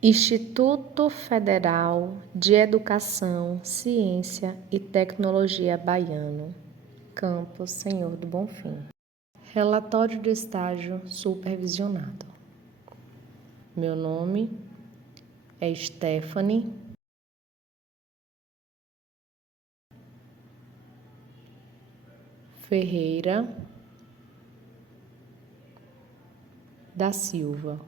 Instituto Federal de Educação, Ciência e Tecnologia Baiano, Campus Senhor do Bonfim. Relatório de estágio supervisionado. Meu nome é Stephanie Ferreira da Silva.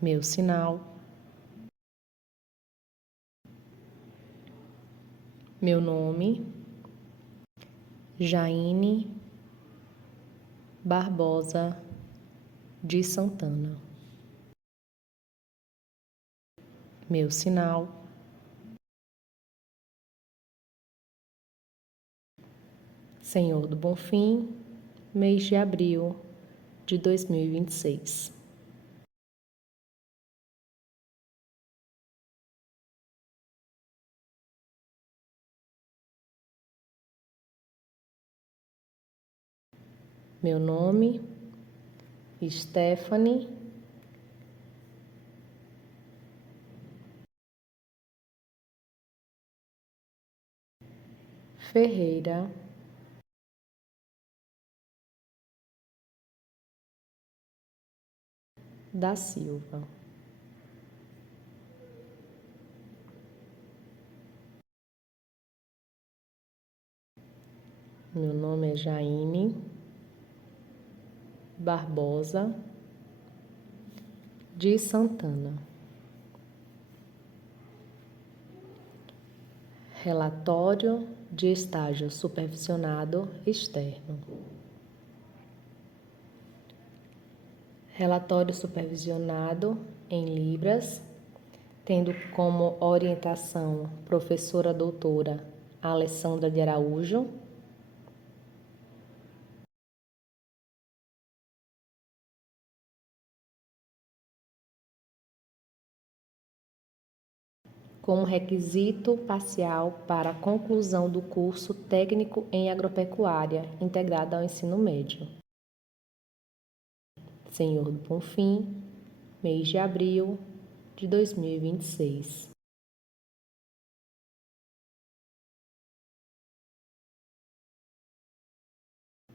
Meu sinal. Meu nome, Jaine Barbosa de Santana. Meu sinal, Senhor do Bonfim, mês de abril de 2026. Meu nome, Stephanie Ferreira da Silva. Meu nome é Jaine Barbosa de Santana. Relatório de estágio supervisionado externo. Relatório supervisionado em Libras, tendo como orientação professora doutora Alessandra de Araújo. Com requisito parcial para a conclusão do curso técnico em agropecuária integrado ao ensino médio. Senhor do Bonfim, mês de abril de 2026.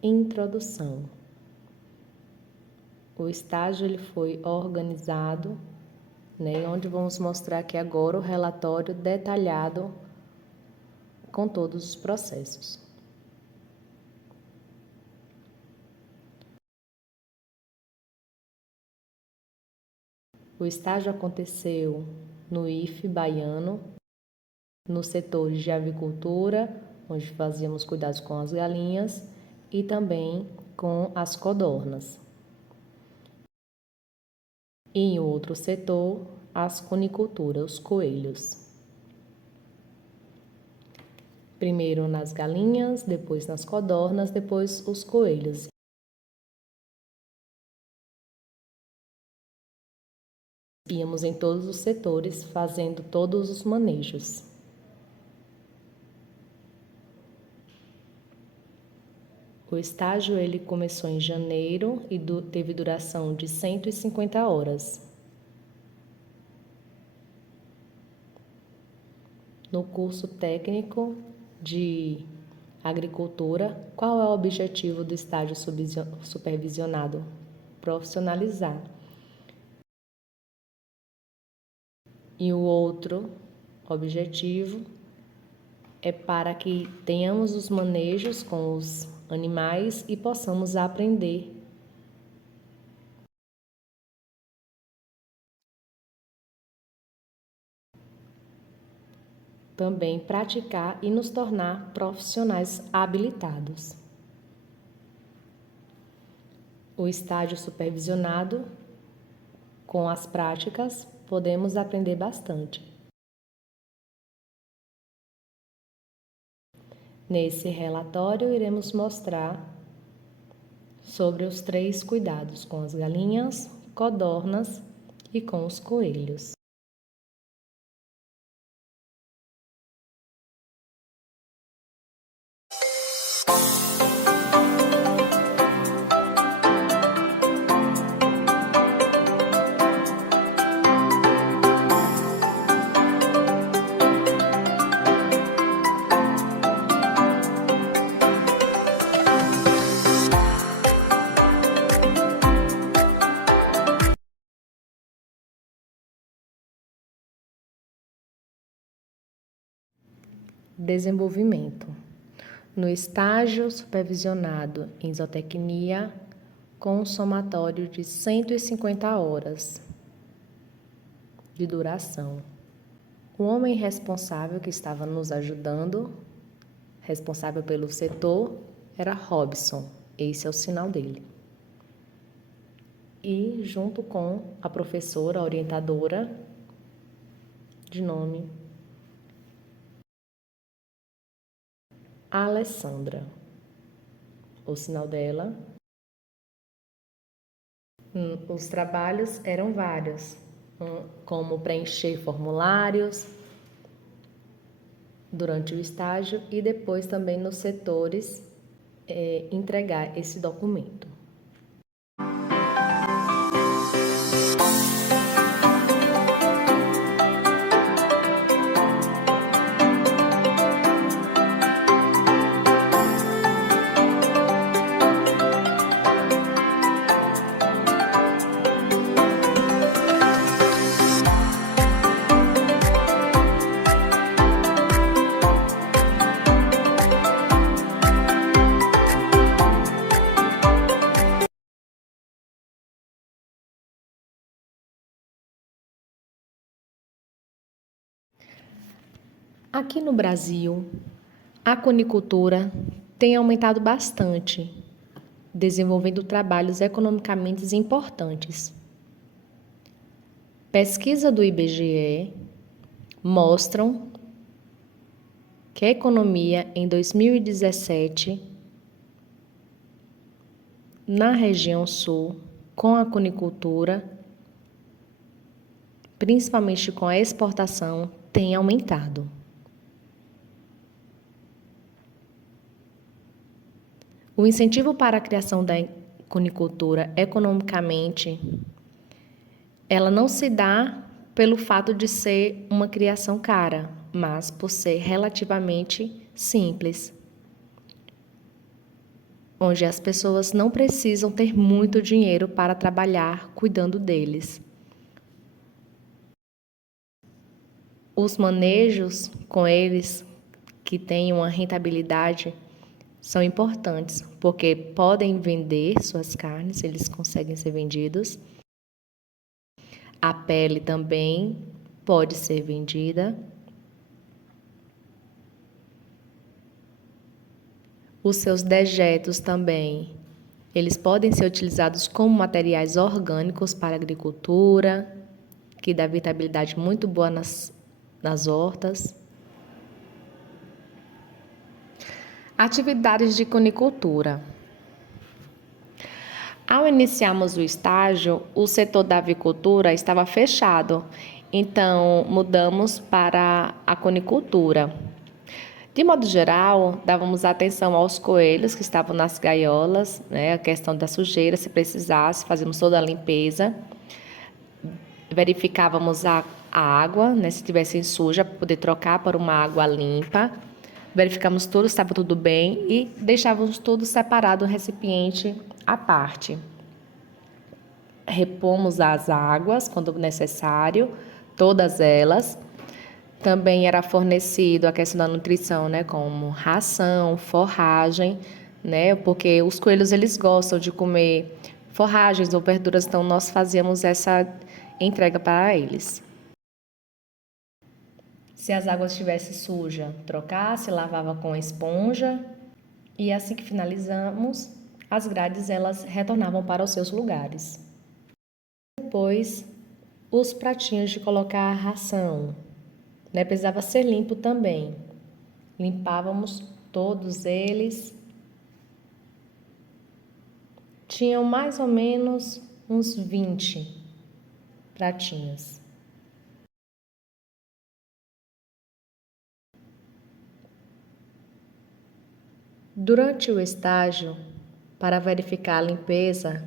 Introdução. O estágio ele foi organizado, onde vamos mostrar aqui agora o relatório detalhado com todos os processos. O estágio aconteceu no IFE Baiano, nos setores de avicultura, onde fazíamos cuidados com as galinhas, e também com as codornas. E em outro setor, a cunicultura, os coelhos. Primeiro nas galinhas, depois nas codornas, depois os coelhos. Íamos em todos os setores, fazendo todos os manejos. O estágio ele começou em janeiro e teve duração de 150 horas. No curso técnico de agricultura, qual é o objetivo do estágio supervisionado? Profissionalizar. E o outro objetivo é para que tenhamos os manejos com os animais e possamos aprender. Também praticar e nos tornar profissionais habilitados. O estágio supervisionado, com as práticas, podemos aprender bastante. Nesse relatório, iremos mostrar sobre os 3 cuidados com as galinhas, codornas e com os coelhos. Desenvolvimento. No estágio supervisionado em zootecnia, com um somatório de 150 horas de duração. O homem responsável que estava nos ajudando, responsável pelo setor, era Robson. Esse é o sinal dele. E junto com a professora, a orientadora, de nome Alessandra. O sinal dela. Os trabalhos eram vários, como preencher formulários durante o estágio e depois também nos setores entregar esse documento. Aqui no Brasil, a conicultura tem aumentado bastante, desenvolvendo trabalhos economicamente importantes. Pesquisa do IBGE mostram que a economia em 2017, na região sul, com a conicultura, principalmente com a exportação, tem aumentado. O incentivo para a criação da conicultura economicamente, ela não se dá pelo fato de ser uma criação cara, mas por ser relativamente simples, onde as pessoas não precisam ter muito dinheiro para trabalhar cuidando deles. Os manejos com eles, que têm uma rentabilidade, são importantes, porque podem vender suas carnes, eles conseguem ser vendidos. A pele também pode ser vendida. Os seus dejetos também, eles podem ser utilizados como materiais orgânicos para a agricultura, que dá vitabilidade muito boa nas hortas. Atividades de conicultura. Ao iniciarmos o estágio, o setor da avicultura estava fechado, então mudamos para a conicultura. De modo geral, dávamos atenção aos coelhos que estavam nas gaiolas, né, a questão da sujeira, se precisasse, fazíamos toda a limpeza. Verificávamos a água, né, se estivesse suja, para poder trocar para uma água limpa. Verificamos tudo, estava tudo bem e deixávamos tudo separado, um recipiente à parte. Repomos as águas quando necessário, todas elas. Também era fornecido a questão da nutrição, né, como ração, forragem, né, porque os coelhos eles gostam de comer forragens ou verduras, então nós fazíamos essa entrega para eles. Se as águas estivessem sujas, trocasse, lavava com esponja e assim que finalizamos, as grades elas retornavam para os seus lugares. Depois, os pratinhos de colocar a ração, né, precisava ser limpo também. Limpávamos todos eles. Tinham mais ou menos uns 20 pratinhos. Durante o estágio, para verificar a limpeza,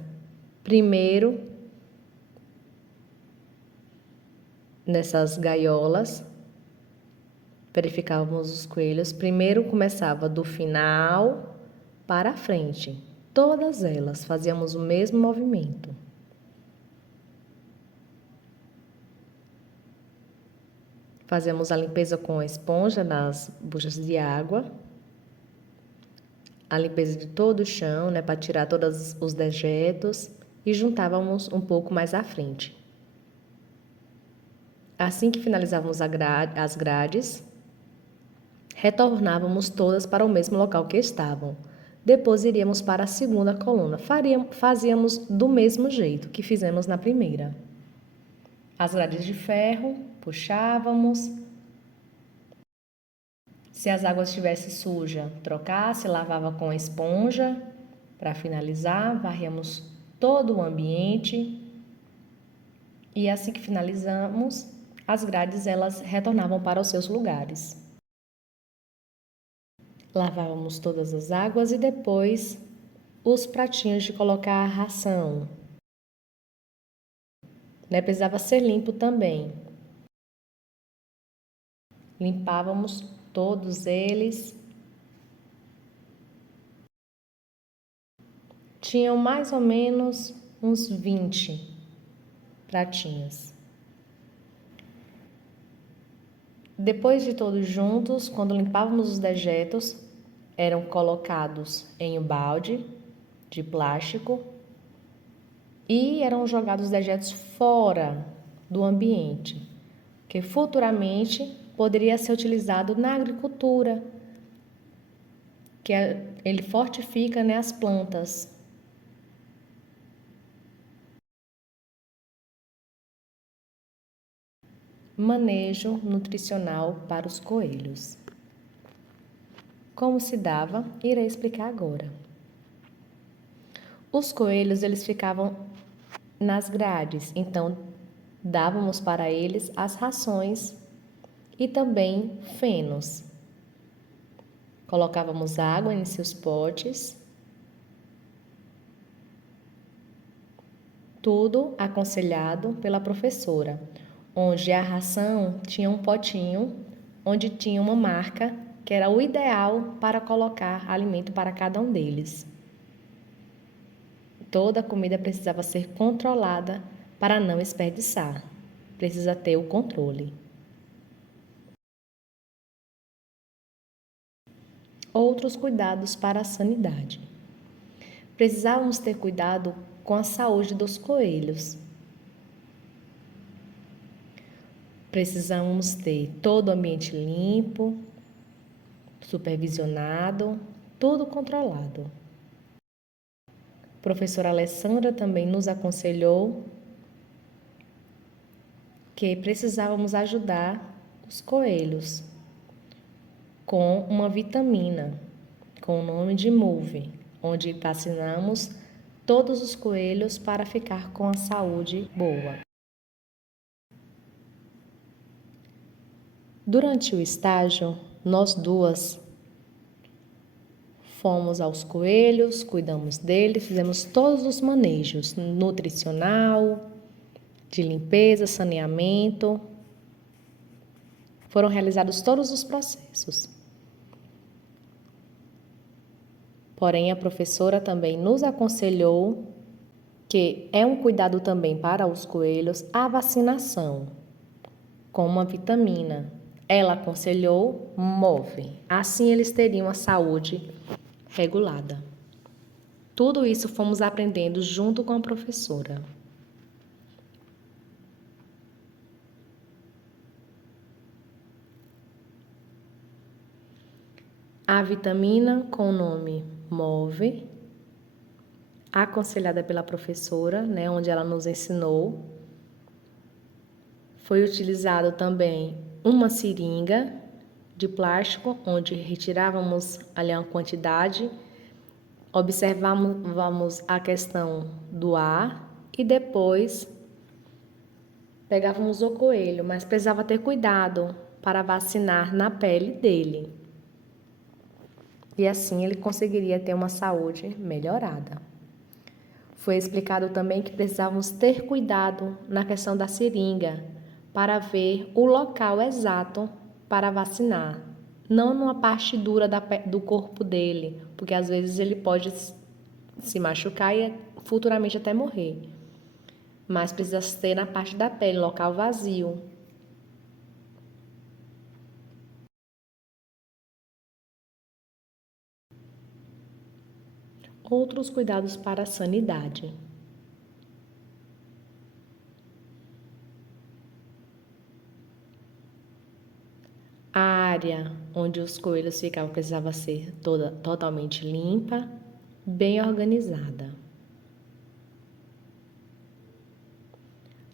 primeiro, nessas gaiolas, verificávamos os coelhos. Primeiro começava do final para a frente. Todas elas fazíamos o mesmo movimento. Fazemos a limpeza com a esponja nas buchas de água, a limpeza de todo o chão, né, para tirar todos os dejetos, e juntávamos um pouco mais à frente. Assim que finalizávamos as grades, retornávamos todas para o mesmo local que estavam. Depois iríamos para a segunda coluna. Fazíamos do mesmo jeito que fizemos na primeira. As grades de ferro, puxávamos. Se as águas estivessem sujas, trocasse, lavava com a esponja. Para finalizar, varríamos todo o ambiente. E assim que finalizamos, as grades elas retornavam para os seus lugares. Lavávamos todas as águas e depois os pratinhos de colocar a ração. Precisava ser limpo também. Limpávamos todos eles. Tinham mais ou menos uns 20 pratinhos. Depois de todos juntos, quando limpávamos os dejetos, eram colocados em um balde de plástico e eram jogados os dejetos fora do ambiente, que futuramente poderia ser utilizado na agricultura, que ele fortifica, né, as plantas. Manejo nutricional para os coelhos. Como se dava, irei explicar agora. Os coelhos, eles ficavam nas grades, então dávamos para eles as rações e também fenos. Colocávamos água em seus potes, tudo aconselhado pela professora, onde a ração tinha um potinho, onde tinha uma marca que era o ideal para colocar alimento para cada um deles. Toda a comida precisava ser controlada para não desperdiçar. Precisa ter o controle. Outros cuidados para a sanidade. Precisávamos ter cuidado com a saúde dos coelhos. Precisamos ter todo o ambiente limpo, supervisionado, tudo controlado. A professora Alessandra também nos aconselhou que precisávamos ajudar os coelhos com uma vitamina, com o nome de Move, onde vacinamos todos os coelhos para ficar com a saúde boa. Durante o estágio, nós duas fomos aos coelhos, cuidamos deles, fizemos todos os manejos nutricional, de limpeza, saneamento. Foram realizados todos os processos. Porém, a professora também nos aconselhou que é um cuidado também para os coelhos a vacinação com uma vitamina. Ela aconselhou Move. Assim eles teriam a saúde regulada. Tudo isso fomos aprendendo junto com a professora. A vitamina com o nome Move, aconselhada pela professora, onde ela nos ensinou. Foi utilizado também uma seringa de plástico, onde retirávamos ali uma quantidade, observávamos a questão do ar e depois pegávamos o coelho, mas precisava ter cuidado para vacinar na pele dele. E assim ele conseguiria ter uma saúde melhorada. Foi explicado também que precisávamos ter cuidado na questão da seringa, para ver o local exato para vacinar, não numa parte dura do corpo dele, porque às vezes ele pode se machucar e futuramente até morrer. Mas precisa ser na parte da pele, local vazio. Outros cuidados para a sanidade. A área onde os coelhos ficavam precisava ser totalmente limpa, bem organizada.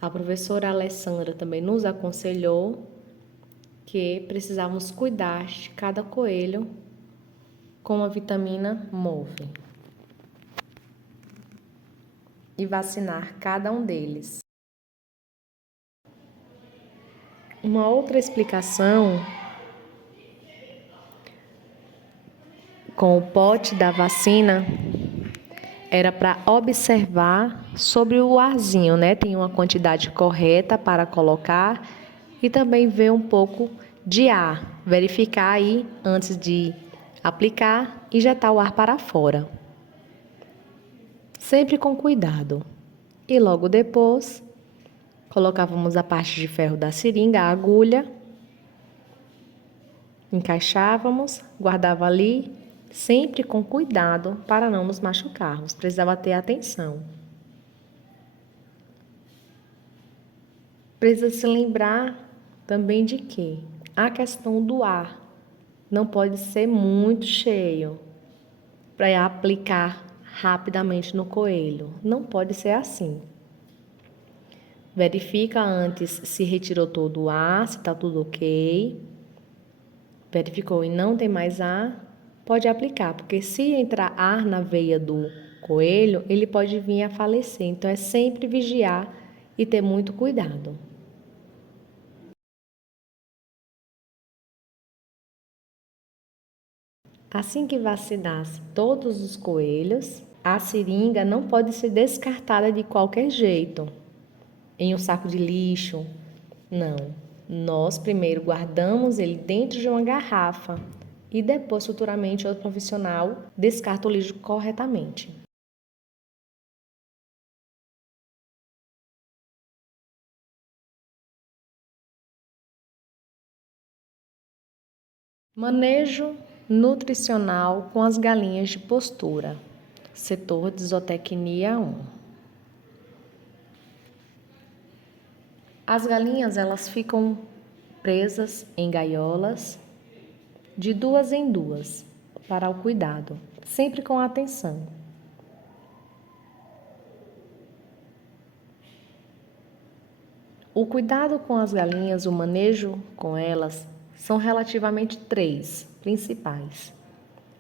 A professora Alessandra também nos aconselhou que precisávamos cuidar de cada coelho com a vitamina MOVE e vacinar cada um deles. Uma outra explicação com o pote da vacina era para observar sobre o arzinho, né? Tem uma quantidade correta para colocar e também ver um pouco de ar, verificar aí antes de aplicar e injetar o ar para fora. Sempre com cuidado. E logo depois, colocávamos a parte de ferro da seringa, a agulha, encaixávamos, guardava ali, sempre com cuidado para não nos machucarmos. Precisava ter atenção. Precisa se lembrar também de que a questão do ar não pode ser muito cheio para aplicar rapidamente no coelho. Não pode ser assim. Verifica antes se retirou todo o ar, se está tudo ok. Verificou e não tem mais ar, pode aplicar, porque se entrar ar na veia do coelho, ele pode vir a falecer. Então é sempre vigiar e ter muito cuidado. Assim que vacinasse todos os coelhos, a seringa não pode ser descartada de qualquer jeito, em um saco de lixo. Não. Nós primeiro guardamos ele dentro de uma garrafa e depois, futuramente, outro profissional descarta o lixo corretamente. Manejo nutricional com as galinhas de postura. Setor de zootecnia 1. As galinhas, elas ficam presas em gaiolas de 2 em 2 para o cuidado, sempre com atenção. O cuidado com as galinhas, o manejo com elas, são relativamente 3 principais.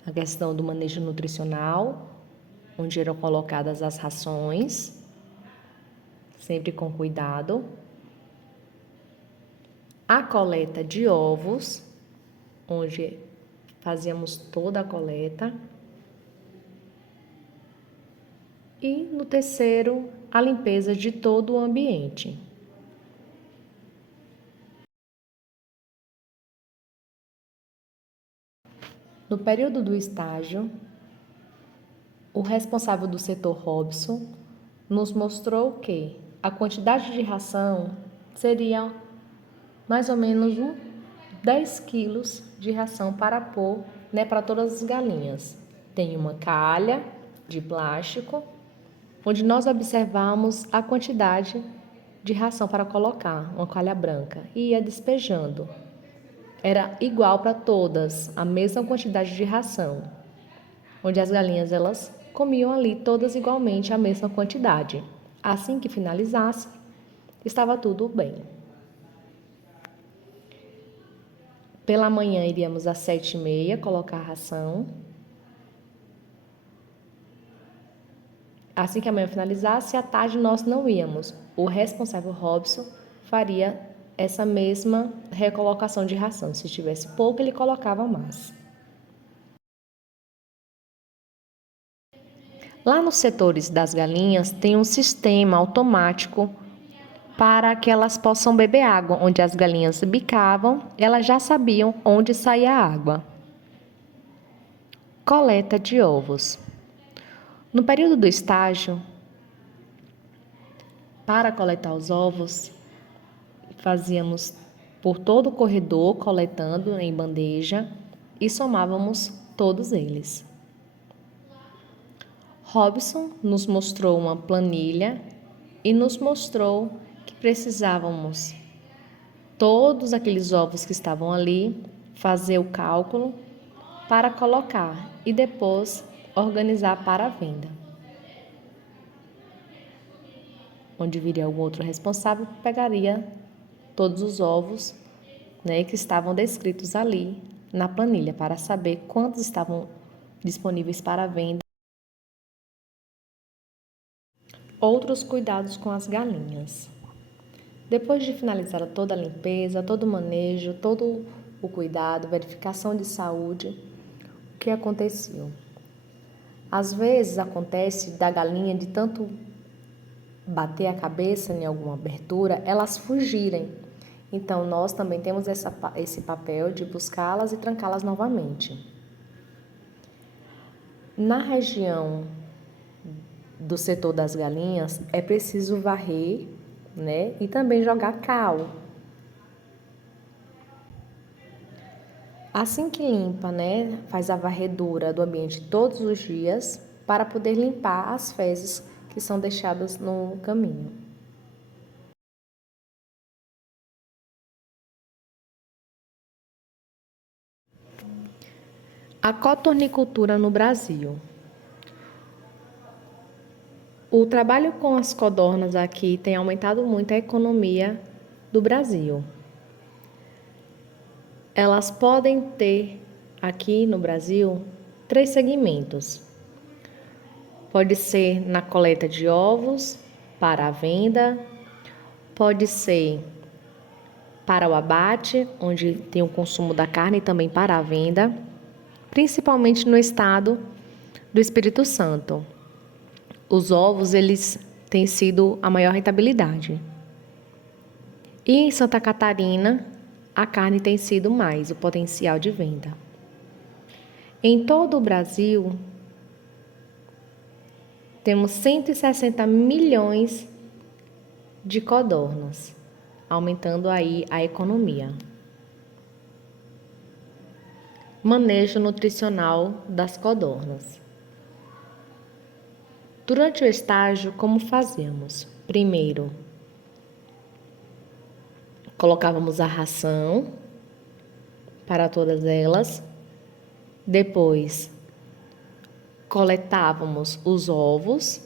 A questão do manejo nutricional, onde eram colocadas as rações, sempre com cuidado. A coleta de ovos, onde fazíamos toda a coleta. E no terceiro, a limpeza de todo o ambiente. No período do estágio, o responsável do setor Robson nos mostrou que a quantidade de ração seria mais ou menos 10 quilos de ração para pôr, né, para todas as galinhas. Tem uma calha de plástico, onde nós observamos a quantidade de ração para colocar, uma calha branca, e ia despejando. Era igual para todas, a mesma quantidade de ração, onde as galinhas elas comiam ali todas igualmente a mesma quantidade. Assim que finalizasse, estava tudo bem. Pela manhã iríamos às 7h30 colocar a ração. Assim que a manhã finalizasse, à tarde nós não íamos. O responsável Robson faria essa mesma recolocação de ração. Se tivesse pouco, ele colocava mais. Lá nos setores das galinhas tem um sistema automático para que elas possam beber água. Onde as galinhas bicavam, elas já sabiam onde saía a água. Coleta de ovos. No período do estágio, para coletar os ovos, fazíamos por todo o corredor, coletando em bandeja e somávamos todos eles. Robson nos mostrou uma planilha e nos mostrou que precisávamos todos aqueles ovos que estavam ali, fazer o cálculo para colocar e depois organizar para a venda. Onde viria algum outro responsável, pegaria todos os ovos, que estavam descritos ali na planilha para saber quantos estavam disponíveis para venda. Outros cuidados com as galinhas. Depois de finalizar toda a limpeza, todo o manejo, todo o cuidado, verificação de saúde, o que aconteceu? Às vezes acontece da galinha de tanto bater a cabeça em alguma abertura, elas fugirem. Então, nós também temos esse papel de buscá-las e trancá-las novamente. Na região do setor das galinhas, é preciso varrer, e também jogar cal. Assim que limpa, faz a varredura do ambiente todos os dias para poder limpar as fezes que são deixadas no caminho. A cotornicultura no Brasil. O trabalho com as codornas aqui tem aumentado muito a economia do Brasil. Elas podem ter aqui no Brasil 3 segmentos. Pode ser na coleta de ovos para a venda, pode ser para o abate, onde tem o consumo da carne também para a venda, principalmente no estado do Espírito Santo. Os ovos, eles têm sido a maior rentabilidade. E em Santa Catarina, a carne tem sido mais o potencial de venda. Em todo o Brasil, temos 160 milhões de codornas, aumentando aí a economia. Manejo nutricional das codornas. Durante o estágio, como fazíamos? Primeiro, colocávamos a ração para todas elas. Depois, coletávamos os ovos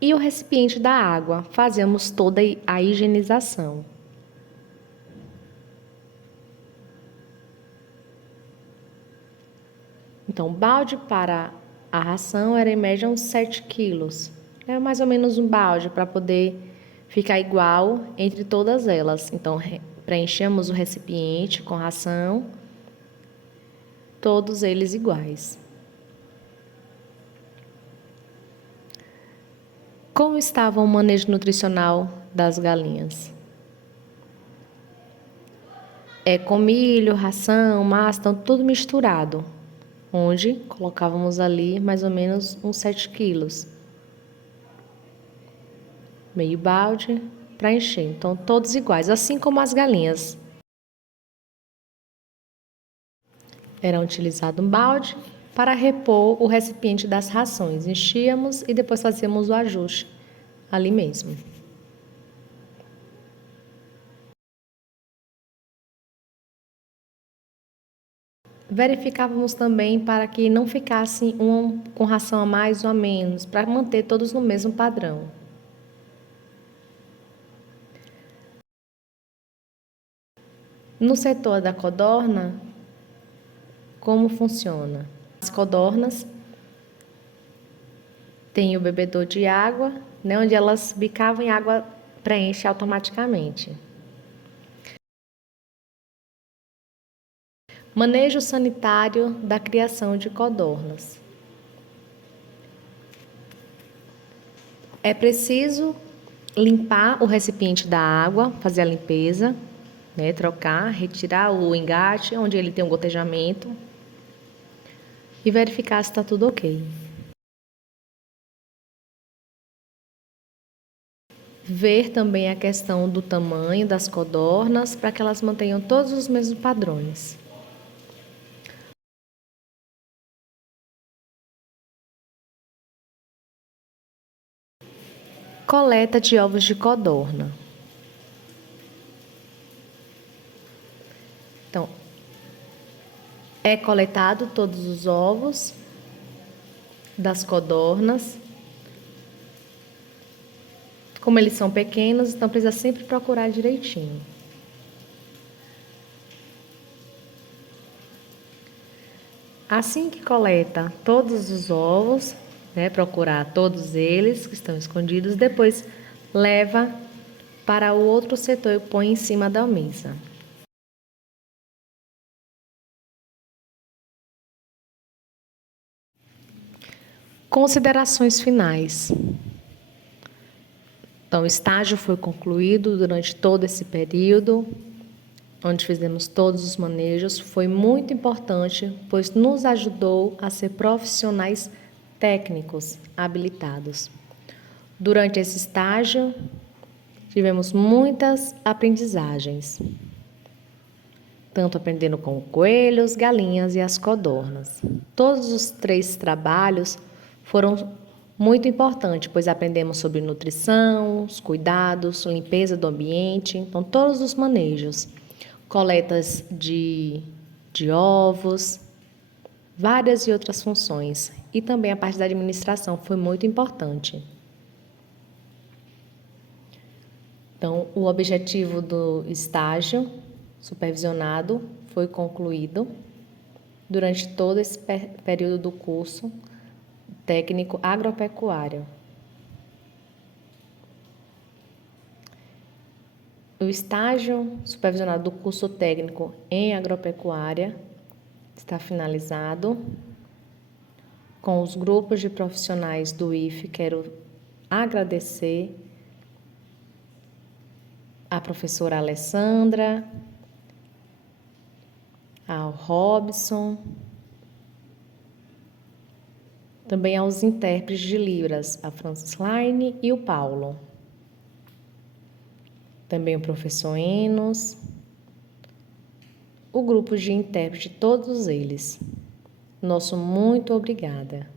e o recipiente da água. Fazíamos toda a higienização. Então, balde para a ração era em média uns 7 quilos. É mais ou menos um balde para poder ficar igual entre todas elas. Então, preenchemos o recipiente com ração, todos eles iguais. Como estava o manejo nutricional das galinhas? Com milho, ração, massa, então tudo misturado, onde colocávamos ali mais ou menos uns 7 quilos. Meio balde para encher, então todos iguais, assim como as galinhas. Era utilizado um balde para repor o recipiente das rações. Enchíamos e depois fazíamos o ajuste ali mesmo. Verificávamos também para que não ficasse um com ração a mais ou a menos, para manter todos no mesmo padrão. No setor da codorna, como funciona? As codornas têm o bebedor de água, onde elas bicavam e a água preenche automaticamente. Manejo sanitário da criação de codornas. É preciso limpar o recipiente da água, fazer a limpeza, trocar, retirar o engate, onde ele tem um gotejamento, e verificar se está tudo ok. Ver também a questão do tamanho das codornas, para que elas mantenham todos os mesmos padrões. Coleta de ovos de codorna. Então, é coletado todos os ovos das codornas. Como eles são pequenos, então precisa sempre procurar direitinho. Assim que coleta todos os ovos, procurar todos eles que estão escondidos, depois leva para o outro setor e põe em cima da mesa. Considerações finais. Então, o estágio foi concluído durante todo esse período, onde fizemos todos os manejos. Foi muito importante, pois nos ajudou a ser profissionais técnicos habilitados. Durante esse estágio, tivemos muitas aprendizagens, tanto aprendendo com coelhos, galinhas e as codornas. Todos os 3 trabalhos foram muito importantes, pois aprendemos sobre nutrição, os cuidados, limpeza do ambiente, então todos os manejos, coletas de ovos, várias e outras funções. E também a parte da administração foi muito importante. Então, o objetivo do estágio supervisionado foi concluído durante todo esse período do curso técnico agropecuário. O estágio supervisionado do curso técnico em agropecuária está finalizado. Com os grupos de profissionais do IFE, quero agradecer à professora Alessandra, ao Robson, também aos intérpretes de Libras, a Francislaine e o Paulo. Também o professor Enos, o grupo de intérprete, todos eles. Nosso muito obrigada.